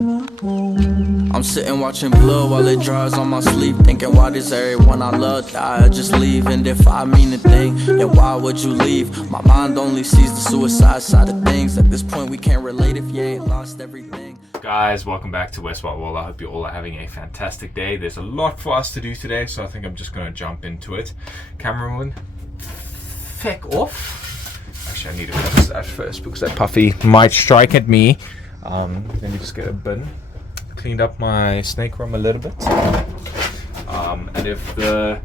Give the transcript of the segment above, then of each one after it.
I'm sitting watching blood while it dries on my sleeve, thinking why does everyone I love die or just leave? And if I mean a thing, then why would you leave? My mind only sees the suicide side of things. At this point we can't relate if you ain't lost everything. Guys, welcome back to Westward World. I hope you all are having a fantastic day. There's a lot for us to do today, so I think I'm just going to jump into it. Cameraman, feck off. Actually, I need to fix that first because that puffy might strike at me. Let me just get a bin. Cleaned up my snake room a little bit. And if the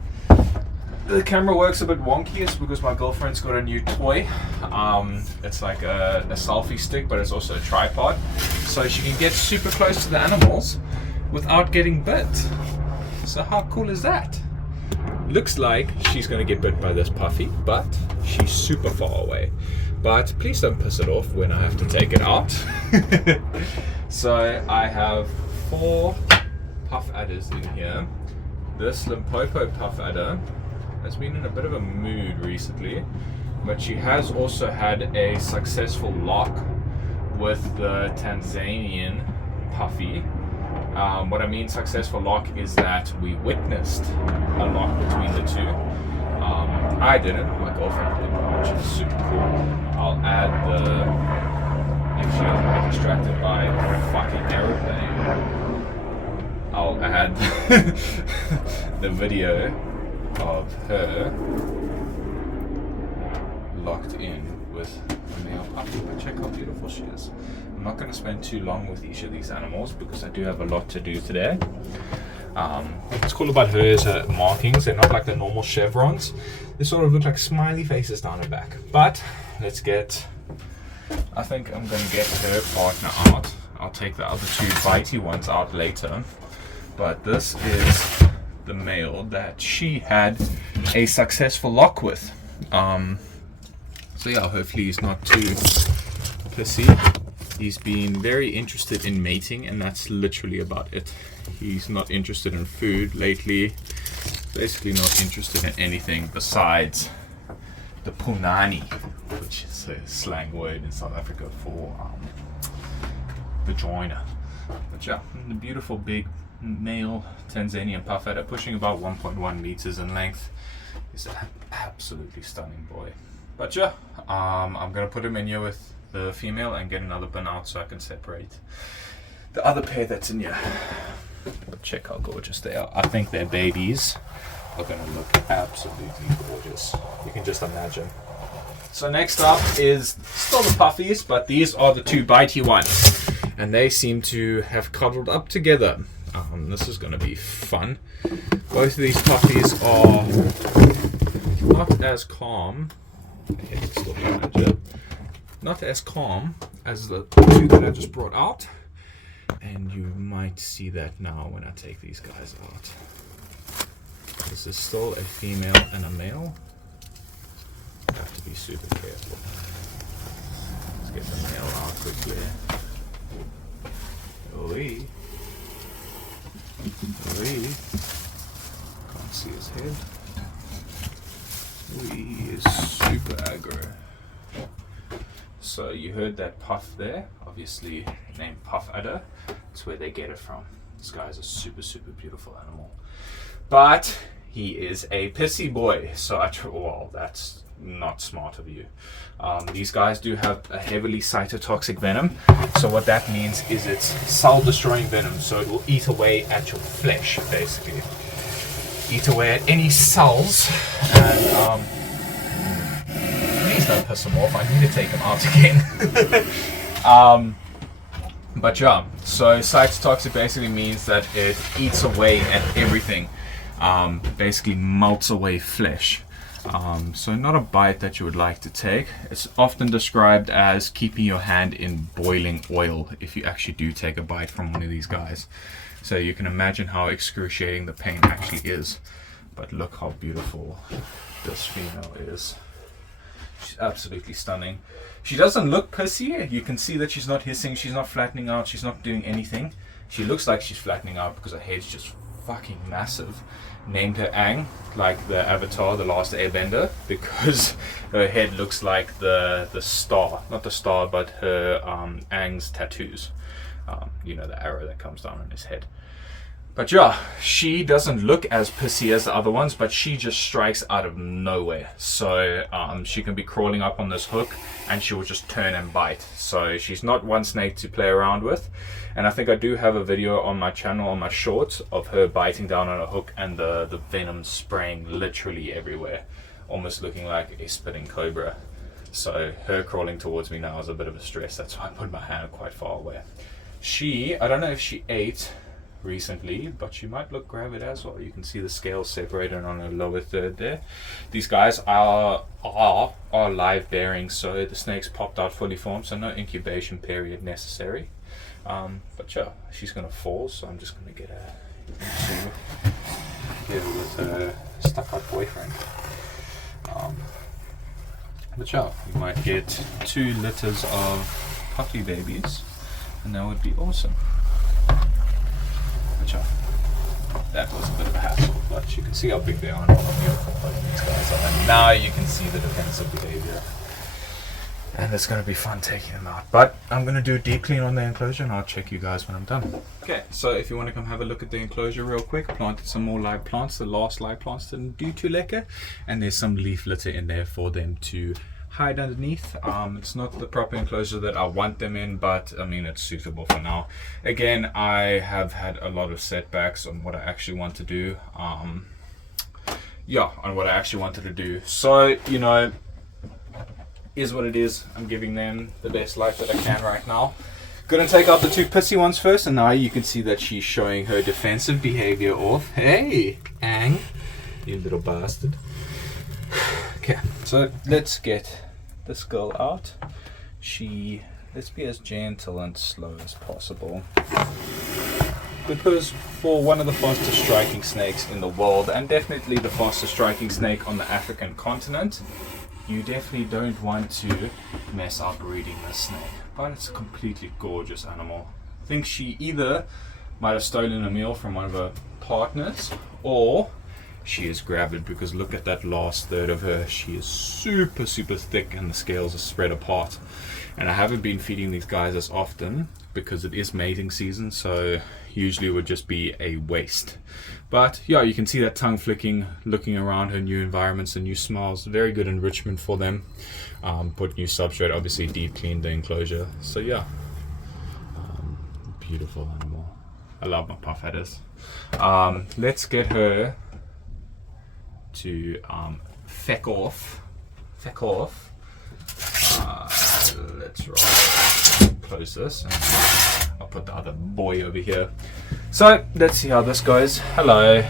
camera works a bit wonky, it's because my girlfriend's got a new toy. It's like a selfie stick, but it's also a tripod, so she can get super close to the animals without getting bit. So how cool is that? Looks like she's going to get bit by this puffy, but she's super far away. But please don't piss it off when I have to take it out. So I have 4 puff adders in here. This Limpopo puff adder has been in a bit of a mood recently, but she has also had a successful lock with the Tanzanian puffy. What I mean successful lock is that we witnessed a lock between the two. I didn't, my girlfriend did, which is super cool. I'll add if she doesn't get distracted by a fucking aeroplane, I'll add the video of her locked in with a male puppy. But check how beautiful she is. I'm not going to spend too long with each of these animals because I do have a lot to do today. What's cool about her is her markings. They're not like the normal chevrons. They sort of look like smiley faces down her back. But let's get, I think I'm going to get her partner out. I'll take the other 2 bitey ones out later. But this is the male that she had a successful lock with. So yeah, hopefully he's not too pissy. He's been very interested in mating, and that's literally about it. He's not interested in food lately. Basically not interested in anything besides the punani, which is a slang word in South Africa for vagina. But yeah, the beautiful big male Tanzanian puff adder, pushing about 1.1 meters in length. He's an absolutely stunning boy. But yeah, I'm gonna put him in here with the female and get another bin out so I can separate the other pair that's in here. Check how gorgeous they are. I think their babies are gonna look absolutely gorgeous. You can just imagine. So next up is still the puffies, but these are the 2 bitey ones, and they seem to have cuddled up together. This is gonna be fun. Both of these puppies are not as calm. Not as calm as the 2 that I just brought out, and you might see that now when I take these guys out. This is still a female and a male. I have to be super careful. Let's get the male out quickly. Oi. Oi. Can't see his head. He is super aggro. So you heard that puff there, obviously named puff adder. That's where they get it from. This guy's a super beautiful animal, but he is a pissy boy. So well, that's not smart of you. These guys do have a heavily cytotoxic venom. So what that means is it's cell-destroying venom. So it will eat away at your flesh, basically. Eat away at any cells, and please don't piss him off. I need to take him out again. But yeah, so cytotoxic basically means that it eats away at everything, basically melts away flesh. So not a bite that you would like to take. It's often described as keeping your hand in boiling oil if you actually do take a bite from one of these guys. So you can imagine how excruciating the pain actually is. But look how beautiful this female is. She's absolutely stunning. She doesn't look pissy. You can see that she's not hissing, she's not flattening out, she's not doing anything. She looks like she's flattening out because her head's just fucking massive. Named her Aang, like the Avatar, the Last Airbender, because her head looks like the star, not the star, but her Aang's tattoos. You know, the arrow that comes down on his head. But yeah, she doesn't look as pissy as the other ones, but she just strikes out of nowhere. So she can be crawling up on this hook and she will just turn and bite. So she's not one snake to play around with. And I think I do have a video on my channel, on my shorts, of her biting down on a hook and the venom spraying literally everywhere, almost looking like a spitting cobra. So her crawling towards me now is a bit of a stress. That's why I put my hand quite far away. I don't know if she ate recently, but she might look gravid as well. You can see the scales separated on her lower third there. These guys are live bearing, so the snake's popped out fully formed, so no incubation period necessary. But yeah, she's gonna fall, so I'm just gonna get her into here with her stuck-up boyfriend. But yeah, you might get 2 litters of puppy babies, and that would be awesome. That was a bit of a hassle, but you can see how big they are and how beautiful both these guys are. And now you can see the defensive behavior. And it's going to be fun taking them out. But I'm going to do a deep clean on the enclosure and I'll check you guys when I'm done. Okay, so if you want to come have a look at the enclosure real quick, planted some more live plants. The last live plants didn't do too lekker. And there's some leaf litter in there for them to hide underneath. It's not the proper enclosure that I want them in, but I mean, it's suitable for now. Again, I have had a lot of setbacks on what I actually want to do. So, you know, is what it is. I'm giving them the best life that I can right now. Gonna take out the 2 pissy ones first, and now you can see that she's showing her defensive behavior off. Hey, Ang, you little bastard. Okay, so let's get this girl out. Let's be as gentle and slow as possible, because for one of the fastest striking snakes in the world, and definitely the fastest striking snake on the African continent, you definitely don't want to mess up breeding this snake. But it's a completely gorgeous animal. I think she either might have stolen a meal from one of her partners, or she is gravid, because look at that last third of her. She is super thick and the scales are spread apart. And I haven't been feeding these guys as often because it is mating season, so usually it would just be a waste. But yeah, you can see that tongue flicking, looking around her new environments and new smells. Very good enrichment for them. Put new substrate, obviously deep cleaned the enclosure. So yeah, beautiful animal. I love my puff adders. Let's get her to feck off. Let's close this and I'll put the other boy over here. So let's see how this goes. Hello,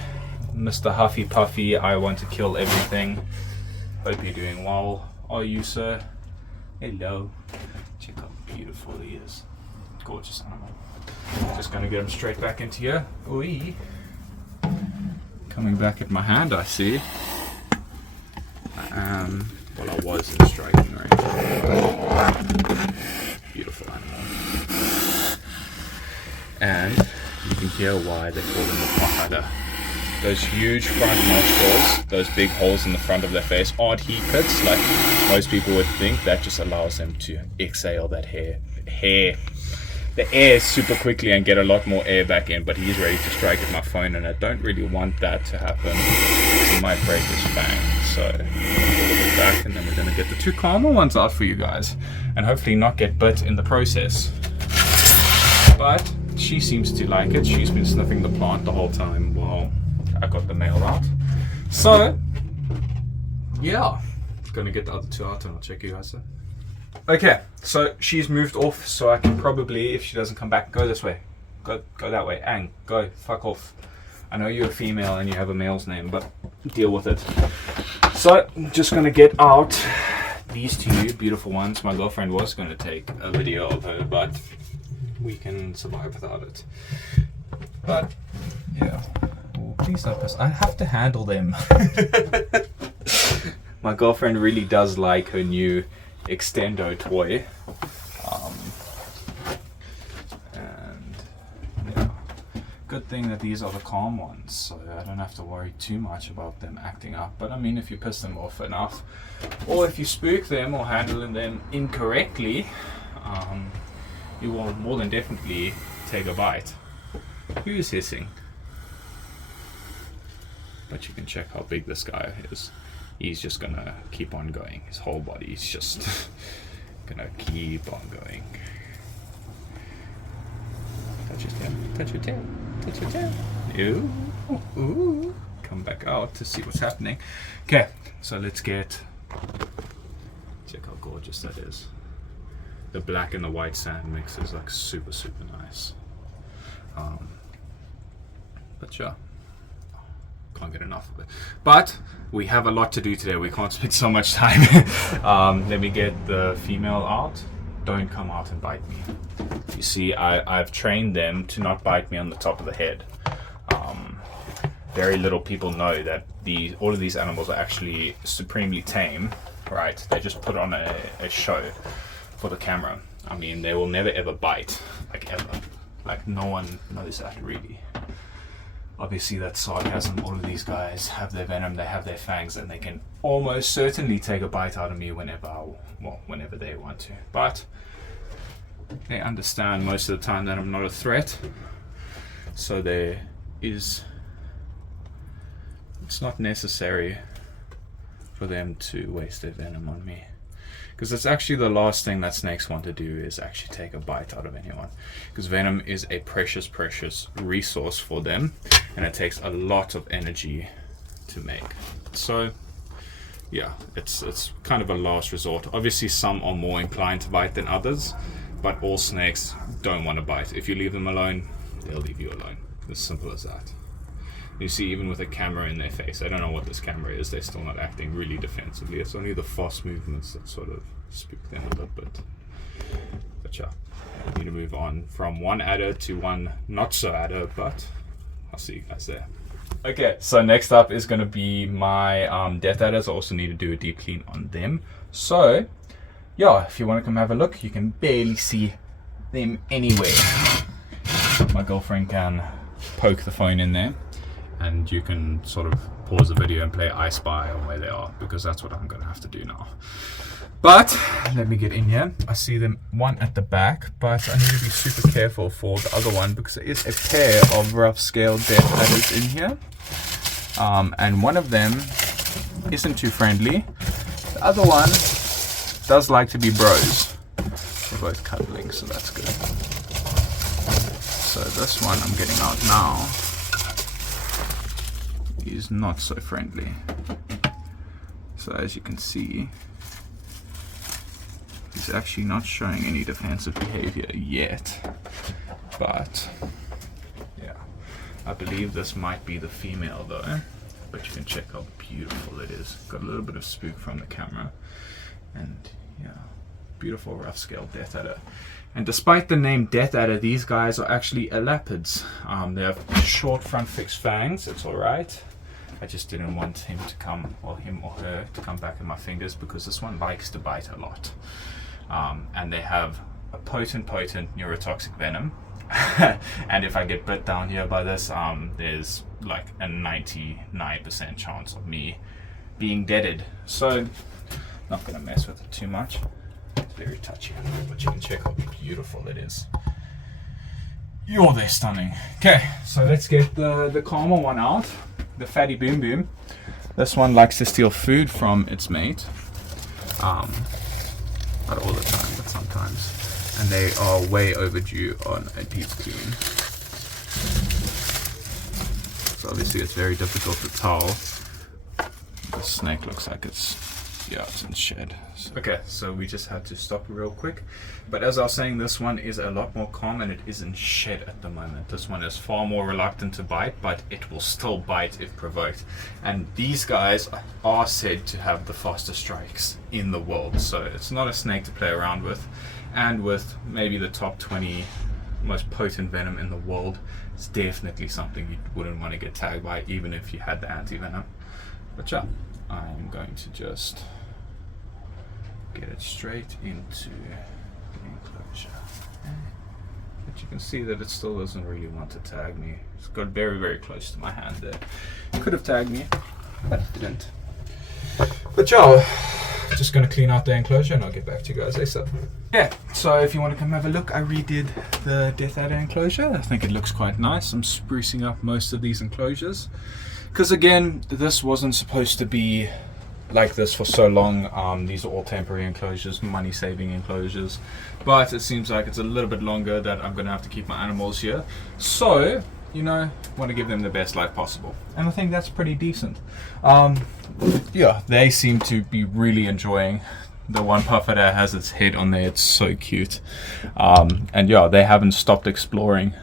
Mr. Huffy Puffy, I want to kill everything. Hope you're doing well. Are you, sir? Hello. Check how beautiful he is. Gorgeous animal. Just gonna get him straight back into here. Ooh. Coming back at my hand, I see. Well, I was in striking range. Beautiful animal. And you can hear why they call them a pahada. Those huge front nostrils, those big holes in the front of their face aren't heat pits like most people would think. That just allows them to exhale that the air super quickly and get a lot more air back in. But he's ready to strike at my phone, and I don't really want that to happen. He might break his fang. So a little bit back, and then we're gonna get the 2 calmer ones out for you guys, and hopefully not get bit in the process. But she seems to like it. She's been sniffing the plant the whole time while I got the male out. So yeah, gonna get the other 2 out and I'll check you guys then. Okay, so she's moved off, so I can probably, if she doesn't come back, go this way. Go that way. Ang, go, fuck off. I know you're a female and you have a male's name, but deal with it. So I'm just gonna get out these 2 beautiful ones. My girlfriend was gonna take a video of her, but we can survive without it. But yeah, oh, please don't piss. I have to handle them. My girlfriend really does like her new extendo toy, and yeah, good thing that these are the calm ones, so I don't have to worry too much about them acting up. But I mean, if you piss them off enough, or if you spook them or handle them incorrectly, it will more than definitely take a bite. Who's hissing? But you can check how big this guy is. He's just gonna keep on going. His whole body is just gonna keep on going. Touch his tail, touch your tail, touch your tail. Ooh, ooh. Come back out to see what's happening. Okay, so let's check how gorgeous that is. The black and the white sand mix is like super nice. But yeah, can't get enough of it. But we have a lot to do today. We can't spend so much time. Let me get the female out. Don't come out and bite me. You see, I've trained them to not bite me on the top of the head. Very little people know that all of these animals are actually supremely tame, right? They just put on a show for the camera. I mean, they will never ever bite, like ever. Like no one knows that really. Obviously that's sarcasm. All of these guys have their venom, they have their fangs, and they can almost certainly take a bite out of me whenever they want to. But they understand most of the time that I'm not a threat. So it's not necessary for them to waste their venom on me. Because it's actually the last thing that snakes want to do, is actually take a bite out of anyone. Because venom is a precious resource for them, and it takes a lot of energy to make. So yeah, it's kind of a last resort. Obviously some are more inclined to bite than others, but all snakes don't want to bite. If you leave them alone, they'll leave you alone. As simple as that. You see, even with a camera in their face, I don't know what this camera is, they're still not acting really defensively. It's only the fast movements that sort of spook them a little bit. But yeah, we need to move on from one adder to one not so adder, but I'll see you guys there. Okay, so next up is going to be my death adders. I also need to do a deep clean on them. So yeah, if you want to come have a look, you can barely see them anywhere. My girlfriend can poke the phone in there, and you can sort of pause the video and play I Spy on where they are, because that's what I'm going to have to do now. But let me get in here. I see them one at the back, but I need to be super careful for the other one, because there is a pair of rough scale death adders in here. And one of them isn't too friendly. The other one does like to be bros. They're both cuddling, so that's good. So this one I'm getting out now is not so friendly. So as you can see, he's actually not showing any defensive behavior yet. But yeah, I believe this might be the female though. But you can check how beautiful it is. Got a little bit of spook from the camera. And yeah, beautiful rough scale death adder. And despite the name death adder, these guys are actually elapids. They have short front fixed fangs. It's alright. I just didn't want him to come, or him or her to come back in my fingers, because this one likes to bite a lot. And they have a potent neurotoxic venom. And if I get bit down here by this, there's like a 99% chance of me being deaded. So not gonna mess with it too much. It's very touchy, but you can check how beautiful it is. You're there, stunning. Okay, so let's get the calmer one out. The fatty boom boom. This one likes to steal food from its mate. Not all the time, but sometimes. And they are way overdue on a deep clean. So obviously it's very difficult to tell. The snake looks like it's in shed. Okay, so we just had to stop real quick. But as I was saying, this one is a lot more calm, and it is in shed at the moment. This one is far more reluctant to bite, but it will still bite if provoked. And these guys are said to have the fastest strikes in the world. So it's not a snake to play around with. And with maybe the top 20 most potent venom in the world, it's definitely something you wouldn't want to get tagged by, even if you had the anti-venom. But yeah, I'm going to just get it straight into the enclosure. But you can see that it still doesn't really want to tag me. It's got very, very close to my hand there. It could have tagged me, but it didn't. But yeah, just going to clean out the enclosure and I'll get back to you guys ASAP. Yeah, so if you want to come have a look, I redid the death adder enclosure. I think it looks quite nice. I'm sprucing up most of these enclosures because again, this wasn't supposed to be like this for so long. These are all temporary enclosures, money saving enclosures, but it seems like it's a little bit longer that I'm going to have to keep my animals here. So, you know, want to give them the best life possible, and I think that's pretty decent. Yeah, they seem to be really enjoying the one puffer that has its head on there. It's so cute. And yeah, they haven't stopped exploring.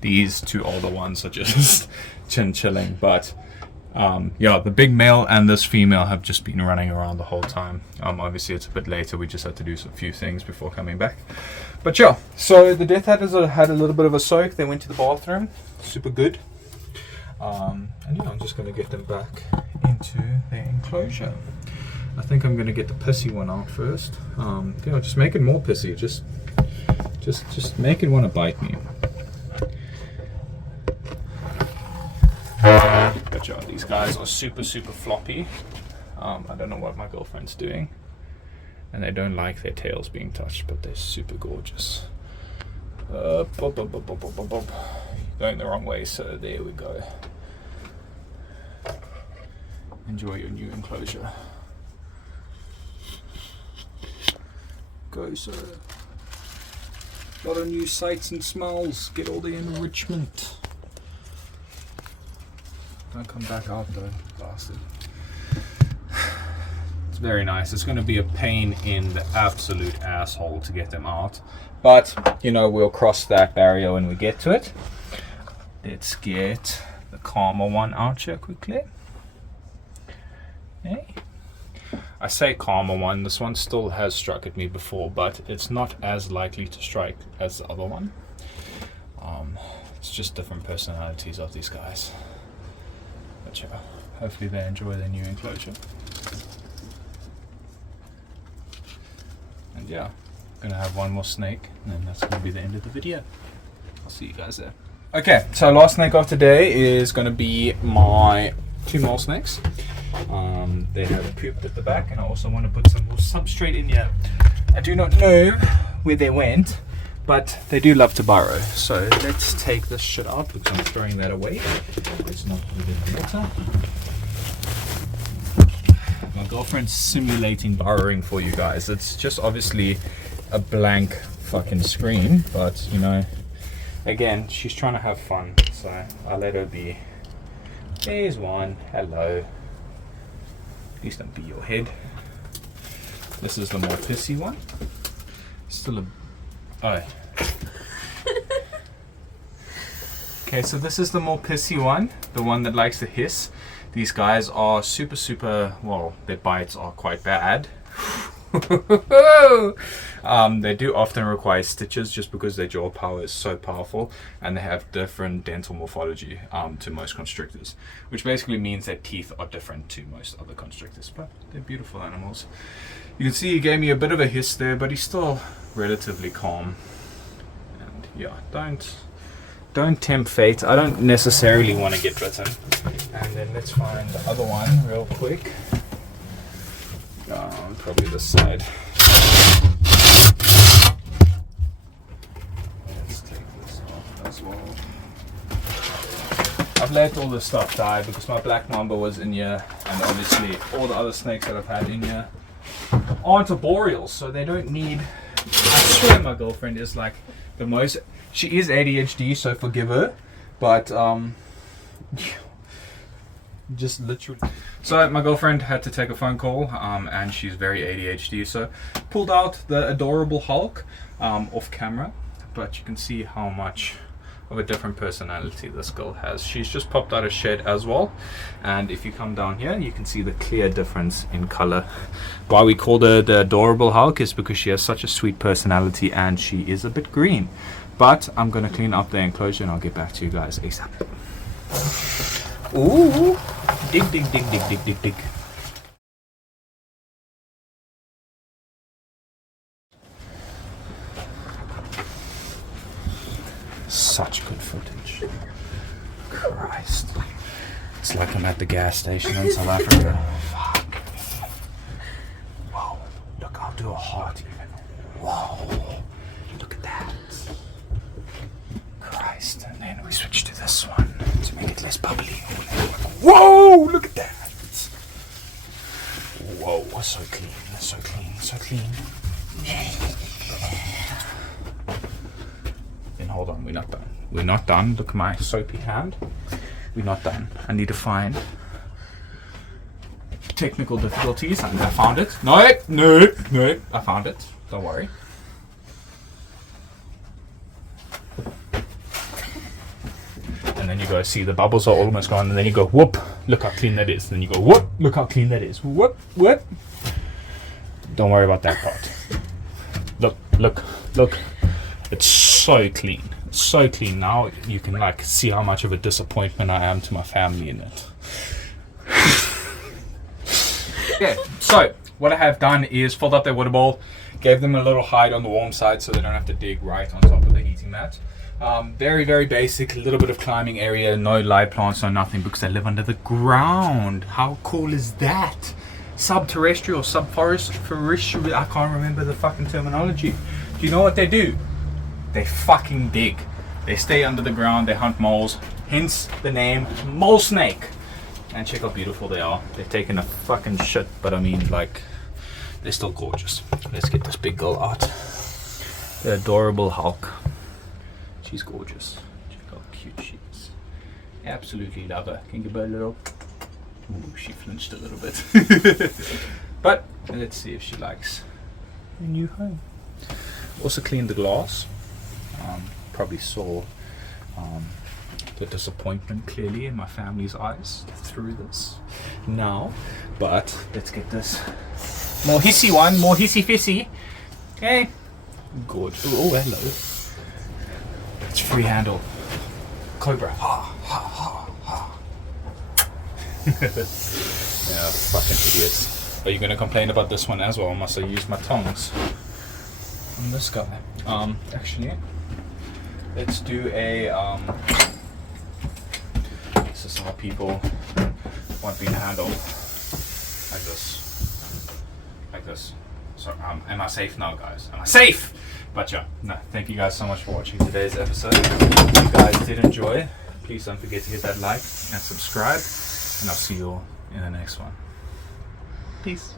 These two older ones are just chilling, but yeah, the big male and this female have just been running around the whole time. Obviously it's a bit later, we just had to do some few things before coming back. But yeah, so the death adders had a little bit of a soak. They went to the bathroom, super good. And yeah, I'm just going to get them back into their enclosure. I think I'm going to get the pissy one out first. You know, just make it more pissy. Just make it want to bite me. But yeah, these guys are super floppy. I don't know what my girlfriend's doing, and they don't like their tails being touched, but they're super gorgeous. Going the wrong way, so there we go. Enjoy your new enclosure. Go, sir. A lot of new sights and smells. Get all the enrichment. Don't come back out though, bastard. It's very nice. It's going to be a pain in the absolute asshole to get them out, but you know, we'll cross that barrier when we get to it. Let's get the calmer one out here quickly. Okay. I say calmer one, this one still has struck at me before, but it's not as likely to strike as the other one. It's just different personalities of these guys. But yeah, hopefully they enjoy their new enclosure. And yeah, I'm gonna have one more snake, and then that's gonna be the end of the video. I'll see you guys there. Okay, so last snake of today is gonna be my two male snakes. They have pooped at the back, and I also want to put some more substrate in here. I do not know where they went, but they do love to burrow. So let's take this shit out because I'm throwing that away. It's not within the water. My girlfriend's simulating burrowing for you guys. It's just obviously a blank fucking screen, but you know, again, she's trying to have fun, so I let her be. There's one. Hello. Please don't be your head. This is the more pissy one. Still a... Oh. Okay, so this is the more pissy one. The one that likes to hiss. These guys are super... Well, their bites are quite bad. They do often require stitches just because their jaw power is so powerful, and they have different dental morphology to most constrictors, which basically means their teeth are different to most other constrictors, but they're beautiful animals. You can see he gave me a bit of a hiss there, but he's still relatively calm. And yeah, don't tempt fate. I don't necessarily want to get bitten. And then let's find the other one real quick. Probably this side. Let's take this off as well. I've let all this stuff die because my black mamba was in here, and obviously all the other snakes that I've had in here aren't arboreal, so they don't need... I swear my girlfriend is like the most... She is ADHD, so forgive her, but just literally... So my girlfriend had to take a phone call, and she's very ADHD, so pulled out the adorable Hulk off camera, but you can see how much of a different personality this girl has. She's just popped out of shed as well, and if you come down here you can see the clear difference in color. Why we called her the adorable Hulk is because she has such a sweet personality and she is a bit green. But I'm gonna clean up the enclosure and I'll get back to you guys ASAP. Ooh, dig. Such good footage. Christ. It's like I'm at the gas station in South Africa. Fuck. Wow. do a heart even. Whoa, look at that. Christ. And then we switch to this one to make it less bubbly. Whoa, look at that. Whoa, so clean, so clean, so clean. Then hold on, we're not done. We're not done. Look at my soapy hand. We're not done. I need to find technical difficulties. I found it. No, I found it. Don't worry. And then you go see the bubbles are almost gone, and then you go whoop, look how clean that is. Then you go whoop, look how clean that is. Whoop, whoop. Don't worry about that part. Look. It's so clean. It's so clean. Now you can like see how much of a disappointment I am to my family in it. Okay, so what I have done is filled up their water bowl, gave them a little hide on the warm side so they don't have to dig right on top of the heating mat. Very, very basic, a little bit of climbing area, no live plants, no nothing, because they live under the ground. How cool is that? Subterrestrial, subforest, I can't remember the fucking terminology. Do you know what they do? They fucking dig. They stay under the ground, they hunt moles, hence the name mole snake. And check how beautiful they are. They've taken a fucking shit, but I mean, like, they're still gorgeous. Let's get this big girl out. The adorable Hulk. She's gorgeous. Check how cute she is. Absolutely love her. Can you give her a little... Ooh, she flinched a little bit. But let's see if she likes a new home. Also cleaned the glass. Probably saw the disappointment clearly in my family's eyes through this now. But let's get this more hissy one, more hissy fissy. Okay. Good. Oh, hello. It's free handle. Cobra. Ha, ha, ha, ha. Yeah, fucking idiots. Are you gonna complain about this one as well? Must I use my tongs on this guy? Actually, let's do a this is how people want me to handle like this. So am I safe now, guys? Am I safe? But yeah, no, thank you guys so much for watching today's episode. If you guys did enjoy, please don't forget to hit that like and subscribe, and I'll see you all in the next one. Peace.